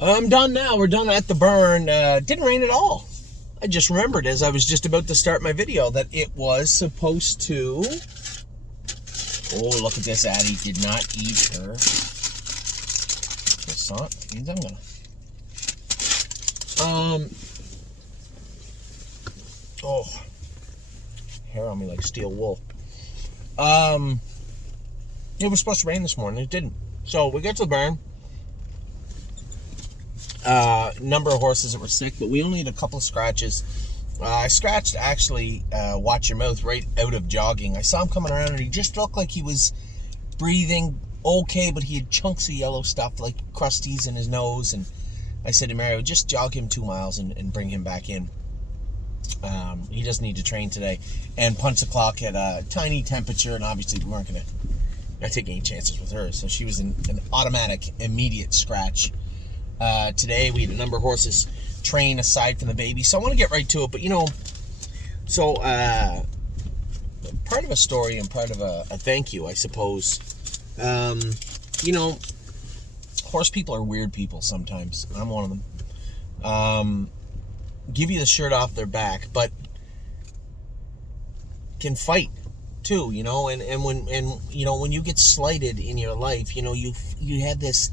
I'm done now. We're done at the burn. Didn't rain at all. I just remembered as I was just about to start my video that it was supposed to. Oh, look at this. Addie did not eat her croissant. Means I'm gonna. Oh, hair on me like steel wool. It was supposed to rain this morning. It didn't. So we got to the barn. Number of horses that were sick, but we only had a couple of scratches. I scratched, actually, Watch Your Mouth right out of jogging. I saw him coming around, and he just looked like he was breathing okay, but he had chunks of yellow stuff, like crusties in his nose, and I said to Mario, just jog him 2 miles and bring him back in. He doesn't need to train today. And Punch the Clock had a tiny temperature, and obviously we weren't going to take any chances with her, so she was an automatic, immediate scratch. Today we had a number of horses train aside from the baby, so I want to get right to it. But so part of a story and part of a thank you, I suppose. Horse people are weird people sometimes. I'm one of them. Give you the shirt off their back, but can fight too. And when you get slighted in your life, you have this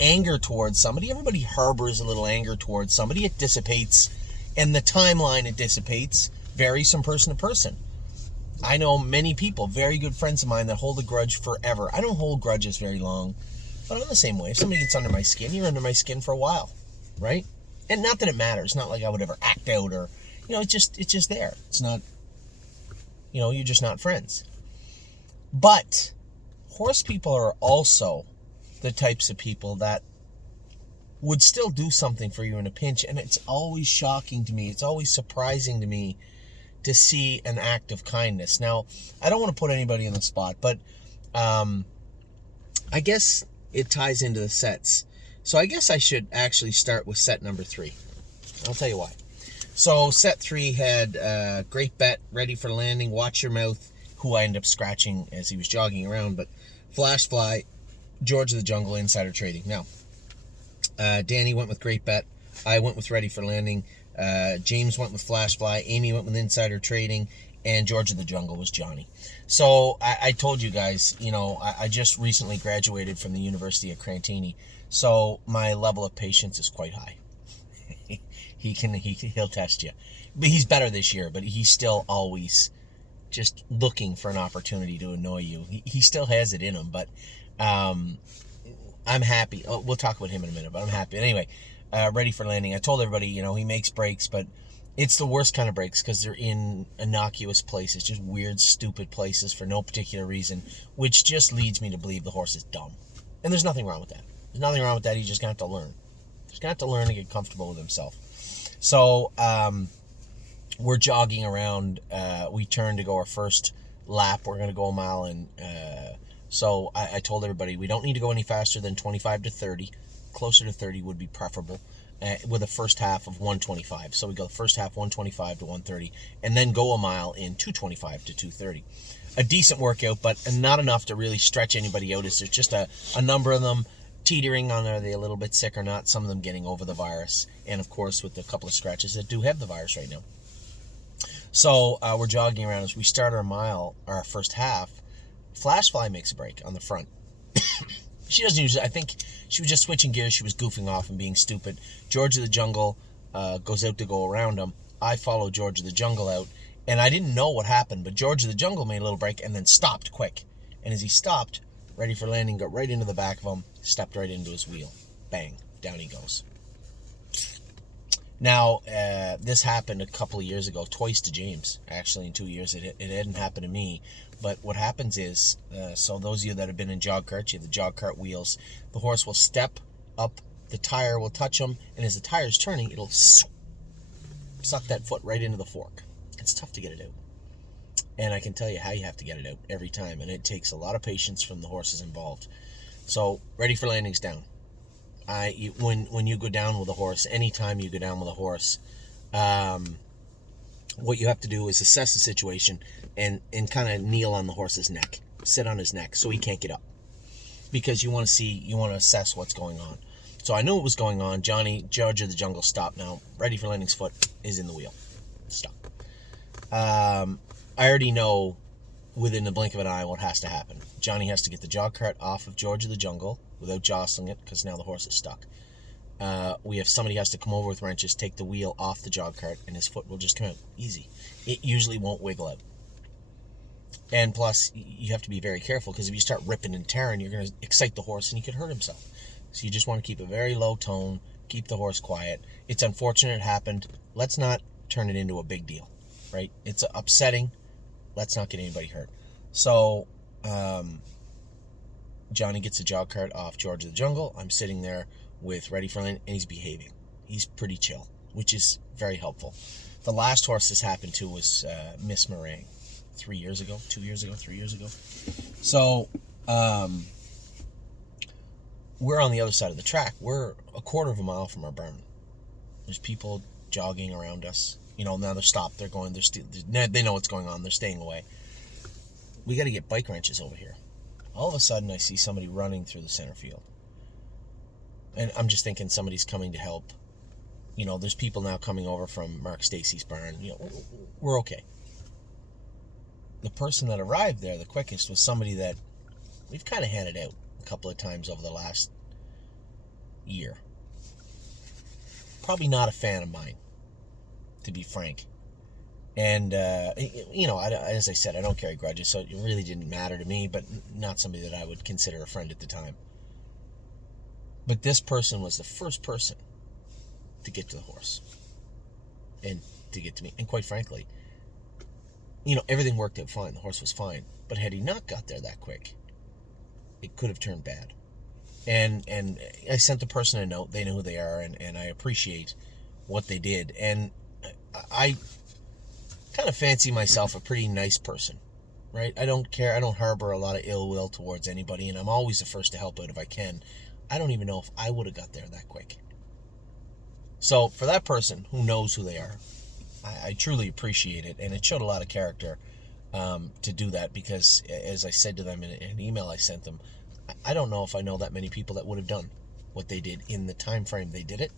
anger towards somebody. Everybody harbors a little anger towards somebody. It dissipates, and the timeline it dissipates varies from person to person. I know many people, very good friends of mine, that hold a grudge forever. I don't hold grudges very long, but I'm the same way. If somebody gets under my skin, you're under my skin for a while, right? And not that it matters. Not like I would ever act out or, it's just there. It's not, you're just not friends. But horse people are also the types of people that would still do something for you in a pinch, and it's always shocking to me. It's always surprising to me to see an act of kindness. Now, I don't want to put anybody on the spot, but I guess it ties into the sets. So I guess I should actually start with set number 3. I'll tell you why. So set 3 had Great Bet, Ready for Landing, Watch Your Mouth, who I ended up scratching as he was jogging around, but Flash Fly, George of the Jungle, Insider Trading. Now, Danny went with Great Bet. I went with Ready for Landing. James went with Flash Fly. Amy went with Insider Trading. And George of the Jungle was Johnny. So I told you guys, I just recently graduated from the University of Crantini. So my level of patience is quite high. He'll test you. But he's better this year, but he's still always just looking for an opportunity to annoy you. He still has it in him, but I'm happy. Oh, we'll talk about him in a minute, but I'm happy. Anyway, Ready for Landing. I told everybody, he makes breaks, but it's the worst kind of breaks because they're in innocuous places, just weird, stupid places for no particular reason, which just leads me to believe the horse is dumb. And there's nothing wrong with that. There's nothing wrong with that. He's just going to have to learn. He's going to have to learn to get comfortable with himself. So we're jogging around. We turn to go our first lap. We're going to go a mile, and so I told everybody we don't need to go any faster than 25 to 30. Closer to 30 would be preferable, with a first half of 125. So we go the first half 125 to 130, and then go a mile in 225 to 230. A decent workout, but not enough to really stretch anybody out. There's just a number of them teetering on, are they a little bit sick or not? Some of them getting over the virus, and of course with a couple of scratches that do have the virus right now. So we're jogging around. As we start our mile, our first half, Flash Fly makes a break on the front. She doesn't usually, I think she was just switching gears. She was goofing off and being stupid. George of the Jungle goes out to go around him. I follow George of the Jungle out, and I didn't know what happened, but George of the Jungle made a little break and then stopped quick. And as he stopped, Ready for Landing got right into the back of him, stepped right into his wheel. Bang, down he goes. Now, this happened a couple of years ago, twice to James, actually in 2 years. It hadn't happened to me. But what happens is, so those of you that have been in jog carts, you have the jog cart wheels, the horse will step up, the tire will touch him, and as the tire's turning, it'll suck that foot right into the fork. It's tough to get it out. And I can tell you how you have to get it out every time, and it takes a lot of patience from the horses involved. So, Ready for Landing's down. When you go down with a horse, anytime you go down with a horse, what you have to do is assess the situation and kind of kneel on the horse's neck, sit on his neck so he can't get up, because you want to assess what's going on. So I knew what was going on. George of the Jungle stopped now. Ready for Landing's foot is in the wheel. Stop. I already know within the blink of an eye what has to happen. Johnny has to get the jog cart off of George of the Jungle without jostling it, because now the horse is stuck. Somebody has to come over with wrenches, take the wheel off the jog cart, and his foot will just come out easy. It usually won't wiggle out. And plus, you have to be very careful, because if you start ripping and tearing, you're going to excite the horse and he could hurt himself. So you just want to keep a very low tone, keep the horse quiet. It's unfortunate it happened. Let's not turn it into a big deal, right? It's upsetting. Let's not get anybody hurt. So, Johnny gets the jog cart off George of the Jungle. I'm sitting there with Ready for Land, and he's behaving. He's pretty chill, which is very helpful. The last horse this happened to was Miss Meringue. 3 years ago. So, we're on the other side of the track. We're a quarter of a mile from our barn. There's people jogging around us. Now they're stopped. They're going. They know what's going on. They're staying away. We got to get bike wrenches over here. All of a sudden, I see somebody running through the center field. And I'm just thinking somebody's coming to help. There's people now coming over from Mark Stacy's barn. We're okay. The person that arrived there the quickest was somebody that we've kind of handed out a couple of times over the last year. Probably not a fan of mine, to be frank. And, as I said, I don't carry grudges, so it really didn't matter to me, but not somebody that I would consider a friend at the time. But this person was the first person to get to the horse and to get to me. And quite frankly, everything worked out fine. The horse was fine. But had he not got there that quick, it could have turned bad. And I sent the person a note. They know who they are, and I appreciate what they did. And I kind of fancy myself a pretty nice person, right? I don't care. I don't harbor a lot of ill will towards anybody, and I'm always the first to help out if I can. I don't even know if I would have got there that quick. So for that person who knows who they are, I truly appreciate it, and it showed a lot of character to do that, because as I said to them in an email I sent them, I don't know if I know that many people that would have done what they did in the time frame they did it.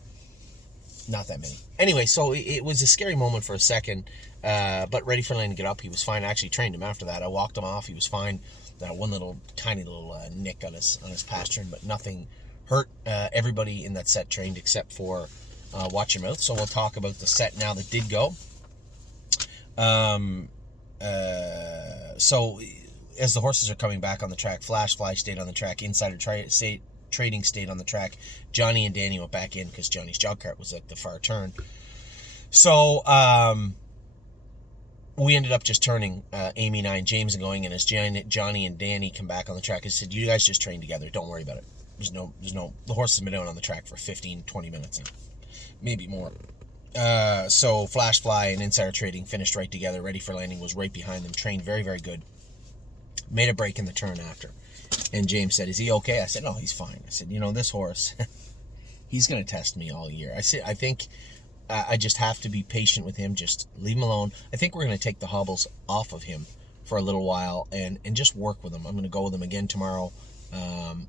Not that many. Anyway, so it was a scary moment for a second, but Ready for Land to get up. He was fine. I actually trained him after that. I walked him off. He was fine. One tiny little nick on his pastern, but nothing hurt. Everybody in that set trained except for Watch Your Mouth. So we'll talk about the set now that did go. So as the horses are coming back on the track, Flashfly stayed on the track, Insider Trading stayed on the track, Johnny and Danny went back in because Johnny's jog cart was at the far turn. So we ended up just turning Amy and I and James and going, and as Johnny and Danny come back on the track, I said, you guys just train together, don't worry about it. The horse has been out on the track for 15-20 minutes now, maybe more. So Flashfly and Insider Trading finished right together. Ready for Landing was right behind them, trained very, very good. Made a break in the turn after. And James said, is he okay? I said, no, he's fine. I said, this horse, he's going to test me all year. I think I just have to be patient with him. Just leave him alone. I think we're going to take the hobbles off of him for a little while and just work with him. I'm going to go with him again tomorrow. I'm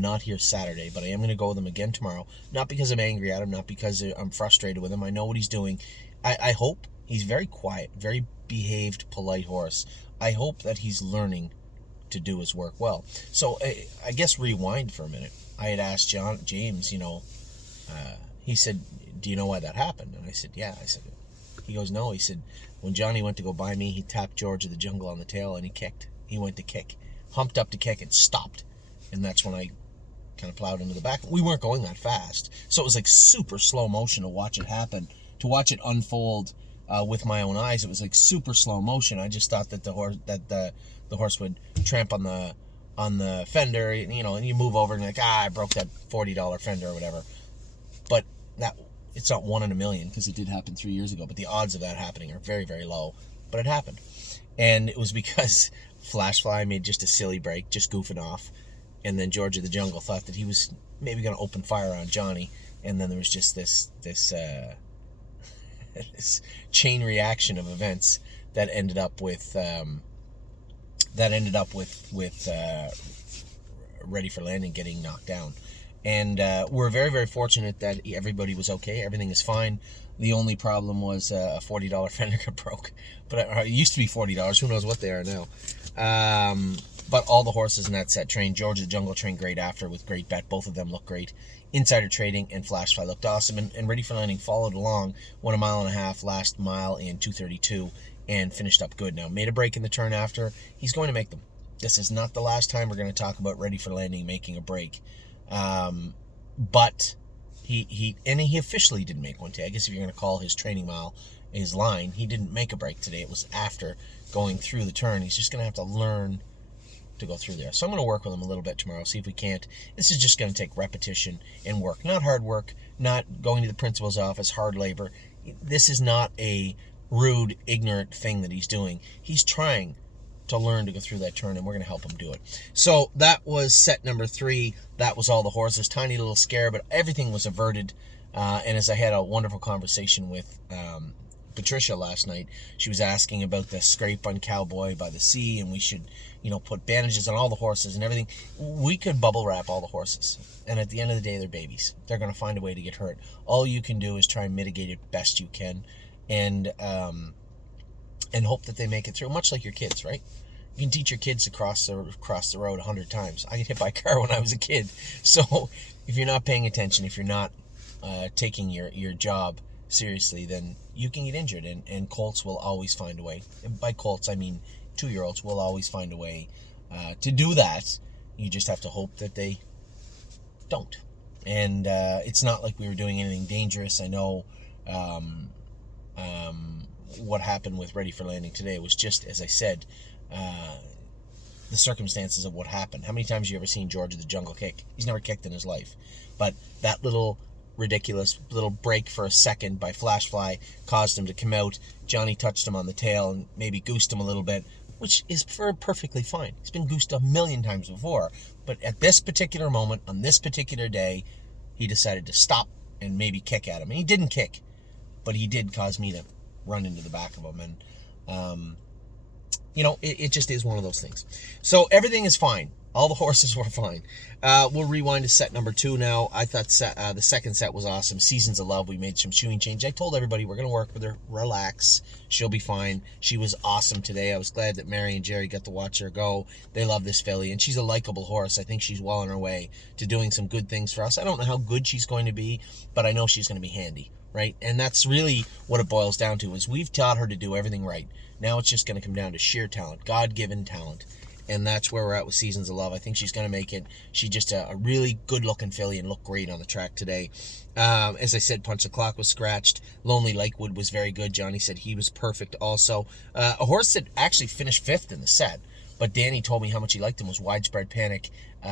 not here Saturday, but I am going to go with him again tomorrow. Not because I'm angry at him, not because I'm frustrated with him. I know what he's doing. I hope he's very quiet, very behaved, polite horse. I hope that he's learning to do his work well. So I guess rewind for a minute. I had asked James, he said, do you know why that happened? And I said, yeah. He goes, no. He said, when Johnny went to go by me, he tapped George of the Jungle on the tail and he kicked. He went to kick, humped up to kick and stopped. And that's when I kind of plowed into the back. We weren't going that fast. So it was like super slow motion to watch it happen, to watch it unfold with my own eyes. It was like super slow motion. I just thought that the horse would tramp on the fender, and you move over and you're like, I broke that $40 fender or whatever. But it's not 1 in a million, because it did happen 3 years ago, but the odds of that happening are very, very low. But it happened. And it was because Flashfly made just a silly break, just goofing off. And then George of the Jungle thought that he was maybe going to open fire on Johnny. And then there was just this chain reaction of events that ended up with Ready for Landing getting knocked down. And we're very, very fortunate that everybody was okay. Everything is fine. The only problem was a $40 fender got broke. But it used to be $40. Who knows what they are now. But all the horses in that set trained. George the Jungle trained great after with Great Bet. Both of them looked great. Insider Trading and Flashfly looked awesome. And Ready for Landing followed along. Won 1.5 miles last mile in 2:32 and finished up good. Now, made a break in the turn after. He's going to make them. This is not the last time we're going to talk about Ready for Landing making a break. But he officially didn't make one today. I guess if you're going to call his training mile his line, he didn't make a break today. It was after going through the turn. He's just going to have to learn to go through there. So I'm going to work with him a little bit tomorrow, see if we can't. This is just going to take repetition and work. Not hard work, not going to the principal's office, hard labor. This is not a rude, ignorant thing that he's doing. He's trying to learn to go through that turn, and we're going to help him do it. So that was set number 3. That was all the horses. Tiny little scare, but everything was averted. And as I had a wonderful conversation with Patricia last night, she was asking about the scrape on Cowboy by the Sea, and we should, put bandages on all the horses and everything. We could bubble wrap all the horses, and at the end of the day, they're babies. They're going to find a way to get hurt. All you can do is try and mitigate it best you can, and hope that they make it through. Much like your kids, right? You can teach your kids to cross the road 100 times. I got hit by a car when I was a kid. So if you're not paying attention, if you're not taking your job seriously, then you can get injured, and colts will always find a way. And by colts, I mean 2-year-olds will always find a way to do that. You just have to hope that they don't. And it's not like we were doing anything dangerous. I know what happened with Ready for Landing today was just, as I said, the circumstances of what happened. How many times have you ever seen George of the Jungle kick? He's never kicked in his life. But that little ridiculous little break for a second by Flashfly caused him to come out. Johnny touched him on the tail and maybe goosed him a little bit, which is perfectly fine. He's been goosed 1,000,000 times before. But at this particular moment, on this particular day, he decided to stop and maybe kick at him. And he didn't kick, but he did cause me to run into the back of him. And, it just is one of those things. So everything is fine. All the horses were fine. We'll rewind to set number 2 now. I thought the second set was awesome. Seasons of Love. We made some shoeing change. I told everybody we're going to work with her. Relax. She'll be fine. She was awesome today. I was glad that Mary and Jerry got to watch her go. They love this filly, and she's a likable horse. I think she's well on her way to doing some good things for us. I don't know how good she's going to be, but I know she's going to be handy, right? And that's really what it boils down to, is we've taught her to do everything right. Now it's just going to come down to sheer talent, God-given talent. And that's where we're at with Seasons of Love. I think she's going to make it. She's just a really good-looking filly and looked great on the track today. As I said, Punch the Clock was scratched. Lonely Lakewood was very good. Johnny said he was perfect also. A horse that actually finished 5th in the set, but Danny told me how much he liked him, was Widespread Panic.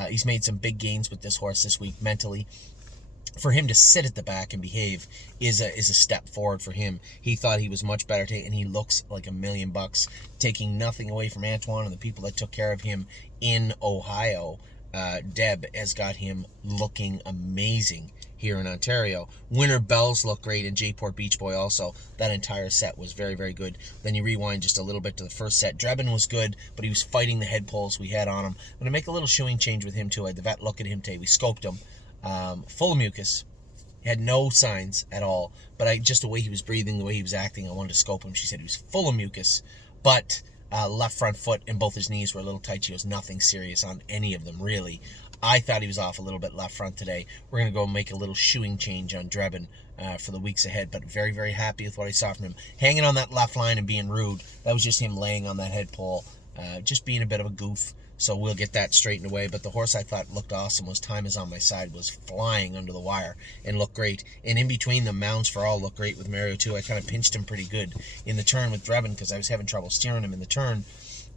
He's made some big gains with this horse this week mentally. For him to sit at the back and behave is a step forward for him. He thought he was much better today, and he looks like $1,000,000, taking nothing away from Antoine and the people that took care of him in Ohio. Deb has got him looking amazing here in Ontario. Winter Bells look great, and Jayport Beach Boy also. That entire set was very, very good. Then you rewind just a little bit to the first set. Drebin was good, but he was fighting the head pulls we had on him. I'm going to make a little shoeing change with him too. I had the vet look at him today. We scoped him. Full of mucus. He had no signs at all, but just the way he was breathing, the way he was acting, I wanted to scope him. She said he was full of mucus, but left front foot and both his knees were a little tight. She goes, nothing serious on any of them, really. I thought he was off a little bit left front today. We're going to go make a little shoeing change on Drebin for the weeks ahead, but very, very happy with what I saw from him. Hanging on that left line and being rude, that was just him laying on that head pole, just being a bit of a goof. So we'll get that straightened away. But the horse I thought looked awesome was Time Is On My Side, was flying under the wire and looked great. And in between them, Mounds for All looked great with Mario too. I kind of pinched him pretty good in the turn with Drebin because I was having trouble steering him in the turn.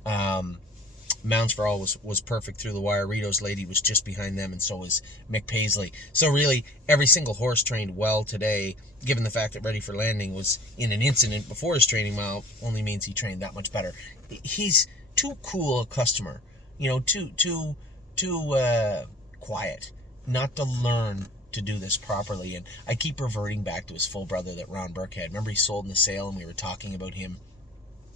Mounds for All was perfect through the wire. Rito's Lady was just behind them, and so was Mick Paisley. So really, every single horse trained well today, given the fact that Ready for Landing was in an incident before his training mile, only means he trained that much better. He's too cool a customer. Too quiet, not to learn to do this properly. And I keep reverting back to his full brother that Ron Burke had. Remember, he sold in the sale, and we were talking about him.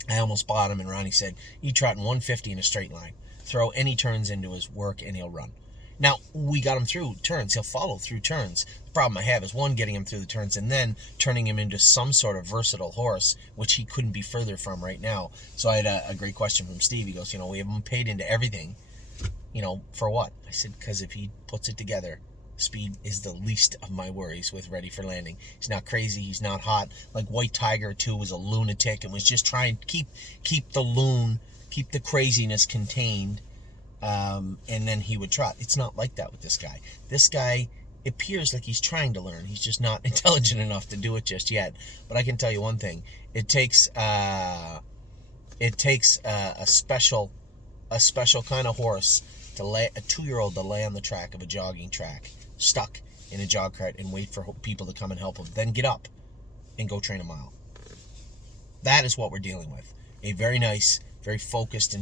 I almost bought him, and Ronnie said, you trot in 150 in a straight line. Throw any turns into his work, and he'll run. Now, we got him through turns. He'll follow through turns. The problem I have is, one, getting him through the turns and then turning him into some sort of versatile horse, which he couldn't be further from right now. So I had a great question from Steve. He goes, we have him paid into everything, for what? I said, because if he puts it together, speed is the least of my worries with Ready for Landing. He's not crazy. He's not hot. Like White Tiger, too, was a lunatic and was just trying to keep the craziness contained. And then he would trot. It's not like that with this guy. This guy appears like he's trying to learn. He's just not intelligent enough to do it just yet. But I can tell you one thing: it takes a special kind of horse to lay a 2-year-old to lay on the track of a jogging track, stuck in a jog cart, and wait for people to come and help him. Then get up and go train a mile. That is what we're dealing with. A very nice, very focused,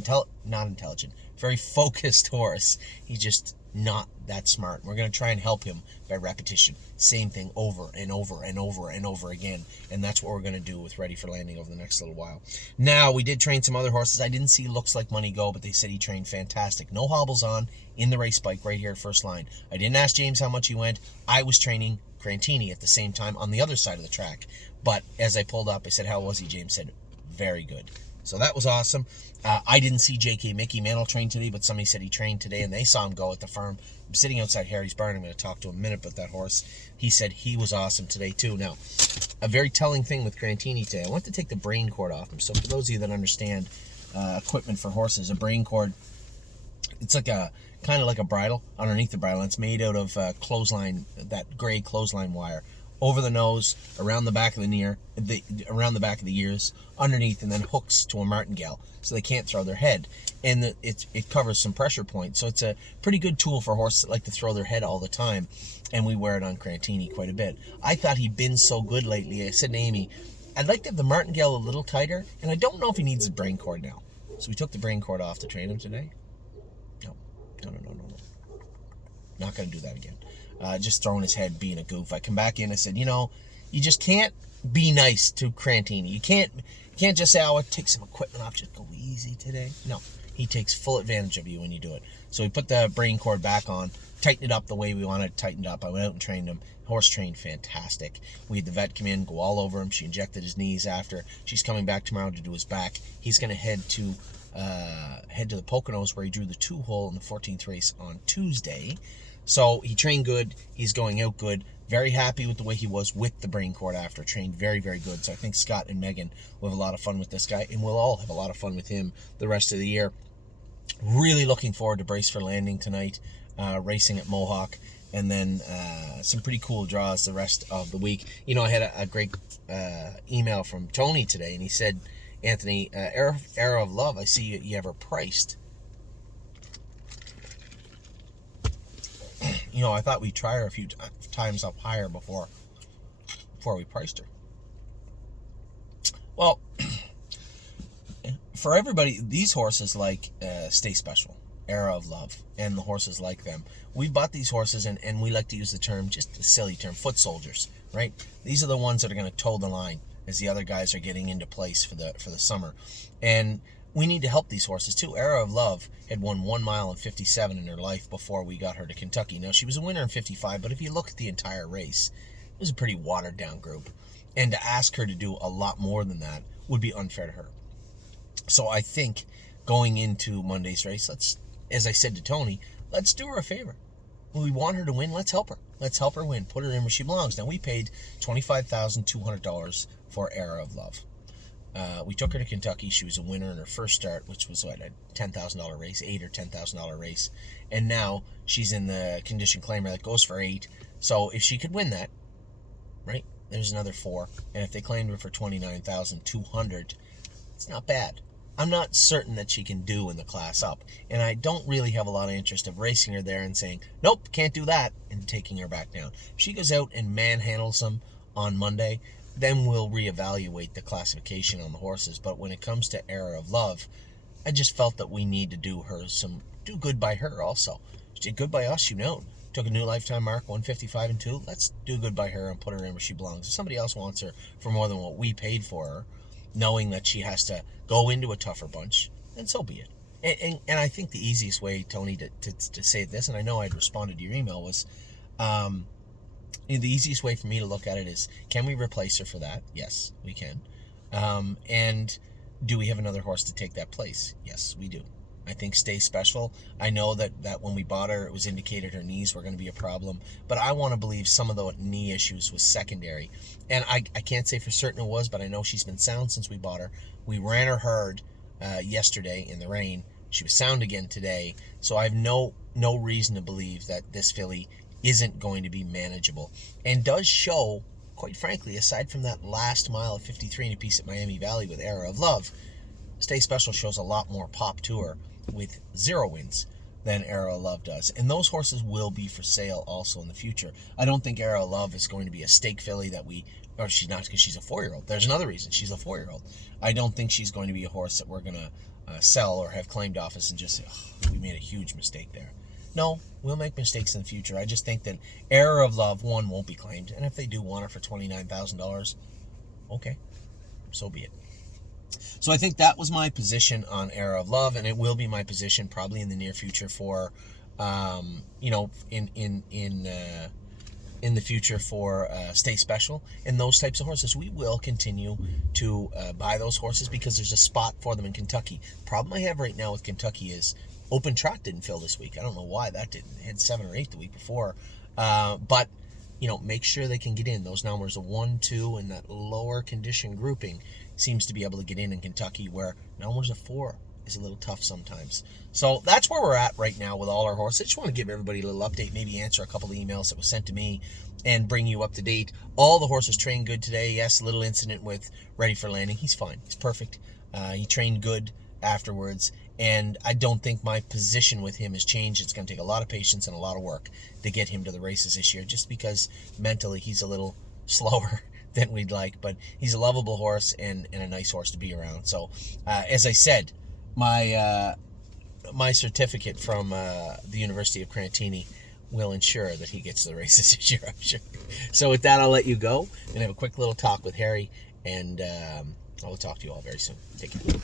not intelligent, very focused horse. He's just not that smart. We're going to try and help him by repetition. Same thing over and over and over and over again. And that's what we're going to do with Ready for Landing over the next little while. Now, we did train some other horses. I didn't see Looks Like Money go, but they said he trained fantastic. No hobbles on in the race bike right here at First Line. I didn't ask James how much he went. I was training Crantini at the same time on the other side of the track. But as I pulled up, I said, how was he? James said, very good. So that was awesome. I didn't see J.K. Mickey Mantle train today, but somebody said he trained today, and they saw him go at the farm. I'm sitting outside Harry's barn. I'm going to talk to him in a minute about that horse. He said he was awesome today, too. Now, a very telling thing with Crantini today, I want to take the brain cord off him. So for those of you that understand equipment for horses, a brain cord, it's like kind of like a bridle underneath the bridle. It's made out of clothesline, that gray clothesline wire, over the nose, around the back of the around the back of the ears, underneath, and then hooks to a martingale, so they can't throw their head. And it covers some pressure points, so it's a pretty good tool for horses that like to throw their head all the time. And we wear it on Crantini quite a bit. I thought he'd been so good lately. I said to Amy, I'd like to have the martingale a little tighter, and I don't know if he needs a brain cord now. So we took the brain cord off to train him today. No. Not going to do that again. Just throwing his head, being a goof. I come back in, I said, you just can't be nice to Crantini. You can't just say, oh, take some equipment off, just go easy today. No, he takes full advantage of you when you do it. So we put the brain cord back on, tightened it up the way we wanted it tightened up. I went out and trained him. Horse trained fantastic. We had the vet come in, go all over him. She injected his knees after. She's coming back tomorrow to do his back. He's going to head to the Poconos, where he drew the 2-hole in the 14th race on Tuesday. So he trained good. He's going out good. Very happy with the way he was with the brain cord after. Trained very, very good. So I think Scott and Megan will have a lot of fun with this guy, and we'll all have a lot of fun with him the rest of the year. Really looking forward to Brace for Landing tonight, racing at Mohawk, and then some pretty cool draws the rest of the week. I had a great email from Tony today, and he said, Anthony, Era of Love, I see you have her priced. I thought we'd try her a few times up higher before we priced her. Well, for everybody, these horses like Stay Special, Era of Love, and the horses like them. We bought these horses, and we like to use the term, just a silly term, foot soldiers, right? These are the ones that are going to toe the line as the other guys are getting into place for the summer. And we need to help these horses too. Era of Love had won 1 mile and 57 in her life before we got her to Kentucky. Now, she was a winner in 55, but if you look at the entire race, it was a pretty watered down group. And to ask her to do a lot more than that would be unfair to her. So I think going into Monday's race, as I said to Tony, let's do her a favor. We want her to win. Let's help her. Let's help her win. Put her in where she belongs. Now, we paid $25,200 for Era of Love. We took her to Kentucky. She was a winner in her first start, which was a $10,000 race, $8,000 or $10,000 race. And now she's in the condition claimer that goes for $8,000. So if she could win that, right, there's another $4,000. And if they claimed her for $29,200, it's not bad. I'm not certain that she can do in the class up. And I don't really have a lot of interest of racing her there and saying, nope, can't do that, and taking her back down. If she goes out and manhandles them on Monday, then we'll reevaluate the classification on the horses. But when it comes to Era of Love, I just felt that we need to do good by her also. She did good by us, took a new lifetime mark, 155 and 2. Let's do good by her and put her in where she belongs. If somebody else wants her for more than what we paid for her, knowing that she has to go into a tougher bunch, then so be it. And I think the easiest way, Tony, to say this, and I know I'd responded to your email, was the easiest way for me to look at it is, can we replace her for that? Yes, we can. And do we have another horse to take that place? Yes, we do. I think Stay Special. I know that when we bought her, it was indicated her knees were going to be a problem, but I want to believe some of the knee issues was secondary. And I can't say for certain it was, but I know she's been sound since we bought her. We ran her hard yesterday in the rain. She was sound again today, so I have no reason to believe that this filly isn't going to be manageable, and does show, quite frankly, aside from that last mile of 53 and a piece at Miami Valley with Era of Love, Stay Special shows a lot more pop to her with 0 wins than Era of Love does. And those horses will be for sale also in the future. I don't think Era of Love is going to be a stake filly that or she's not, because she's a 4-year-old. There's another reason. She's a 4-year-old. I don't think she's going to be a horse that we're going to sell or have claimed office and just say, oh, we made a huge mistake there. No, we'll make mistakes in the future. I just think that Era of Love, one, won't be claimed. And if they do want her for $29,000, okay, so be it. So I think that was my position on Era of Love, and it will be my position probably in the near future for, in the future for Stay Special and those types of horses. We will continue to buy those horses because there's a spot for them in Kentucky. The problem I have right now with Kentucky is Open Trot didn't fill this week. I don't know why that didn't. It had 7 or 8 the week before. But, make sure they can get in. Those numbers of 1, 2, and that lower condition grouping seems to be able to get in Kentucky, where numbers of 4 is a little tough sometimes. So that's where we're at right now with all our horses. I just want to give everybody a little update, maybe answer a couple of emails that was sent to me and bring you up to date. All the horses trained good today. Yes, a little incident with Ready for Landing. He's fine. He's perfect. He trained good afterwards, and I don't think my position with him has changed. It's going to take a lot of patience and a lot of work to get him to the races this year, just because mentally he's a little slower than we'd like, but he's a lovable horse and a nice horse to be around. So, as I said, my certificate from the University of Crantini will ensure that he gets to the races this year, I'm sure. So with that, I'll let you go and have a quick little talk with Harry, and I will talk to you all very soon. Take care.